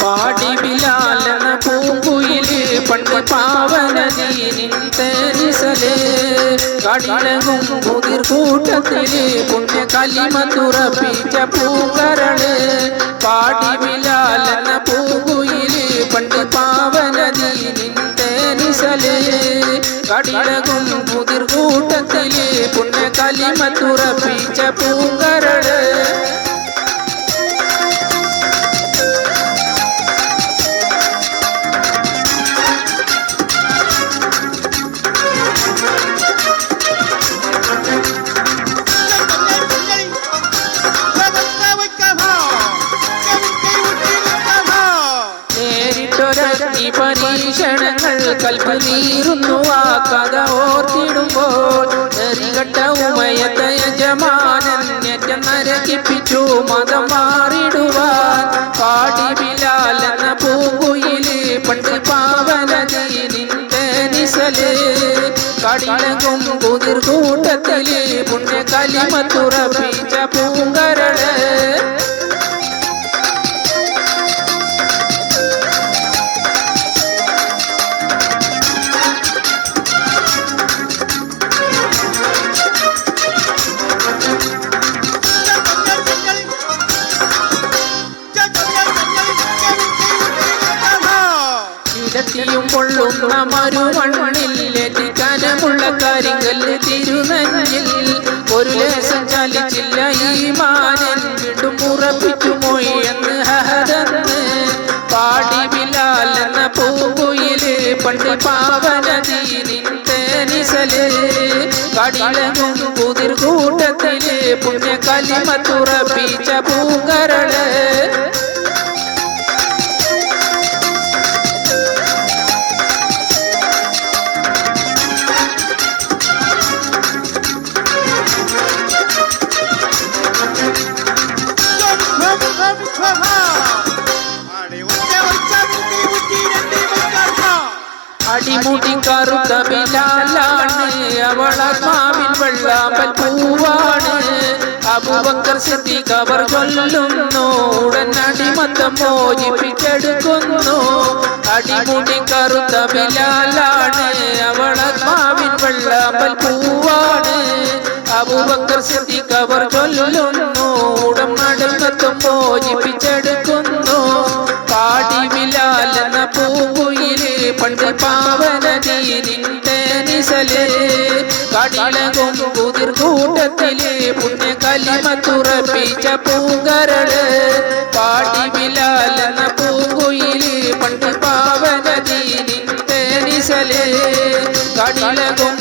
പാടി ബിലാലെന്ന പൂങ്കുയില് പണ്ട് പാവനദീനിസല് കടിലകും മുതിർ കൂട്ടത്തില് പുണ്യ കലിമ തുറപ്പിച്ച പൂങ്കരള്. പാടി ബിലാലെന്ന പൂങ്കുയില് പണ്ട് പാവനദീനിസല് കടിലകും മുതിർ കൂട്ടത്തില് പുണ്യ കലിമ തുറപ്പിച്ച പൂങ്കരള്. പരീക്ഷണങ്ങൾ കൽപ്പ് നീറുന്നു ആ കഥ ഓർത്തിടുമ്പോൾ നെറികെട്ട ഉമയത്ത യജമാനൻ ഏറ്റം നരകിപ്പിച്ചു മതം മാറിടുവാൻ. പാടി ബിലാൽ എന്ന പൂങ്കുയില് പണ്ട് പാവനദീനിസല് കടിലകും കുതിർ കൂട്ടത്തില് പുണ്യ കലിമ തുറപ്പിച്ച പൂങ്കരള്. ും കൊള്ളുന്ന മരുമണ്ണിൽ കനമുള്ള കരിങ്കല്ല് തിരുനഞ്ഞിൽ ഒരു ലേശം ചലിച്ചില്ല ഈ മാനൻ വീണ്ടും ഉറപ്പിച്ചു മൊഴി എന്ന് ഹഹദന്ന്. പാടി ബിലാൽ എന്ന പൂങ്കുയില് പണ്ട് പാവനദീനിസല് കടിലകും കുതിർ കൂട്ടത്തില് പുണ്യ കലിമ തുറപ്പിച്ച പൂങ്കരള്. അടിമുടി കറുത്ത ബിലാലാണ് അവളാത്മാവിൽ വെള്ളാമ്പൽ പൂവാണ്. അബൂബക്കർ സിദ്ദീഖ് അവർ ചൊല്ലുന്നു ഉടൻ അടിമത്തം മോചിപ്പിച്ചെടുക്കുന്നു. അടിമുടി കറുത്ത ബിലാലാണ് അവളാത്മാവിൽ വെള്ളാമ്പൽ പൂവാണ്. അബൂബക്കർ സിദ്ദീഖ് അവർ ചൊല്ലുന്നു ഉടൻ അടിമത്തം മോചിപ്പിച്ചെടുക്കുന്നു. പാടി ബിലാൽ എന്ന പൂങ്കുയില് പണ്ട് പാവനദീനിസല് കടിലകും കുതിർ കൂട്ടത്തില് പുണ്യ കലിമ തുറപ്പിച്ച പൂങ്കരള്. പാടി ബിലാൽ എന്ന പൂങ്കുയില് പണ്ട് പാവനദീനിസല് കടിലകും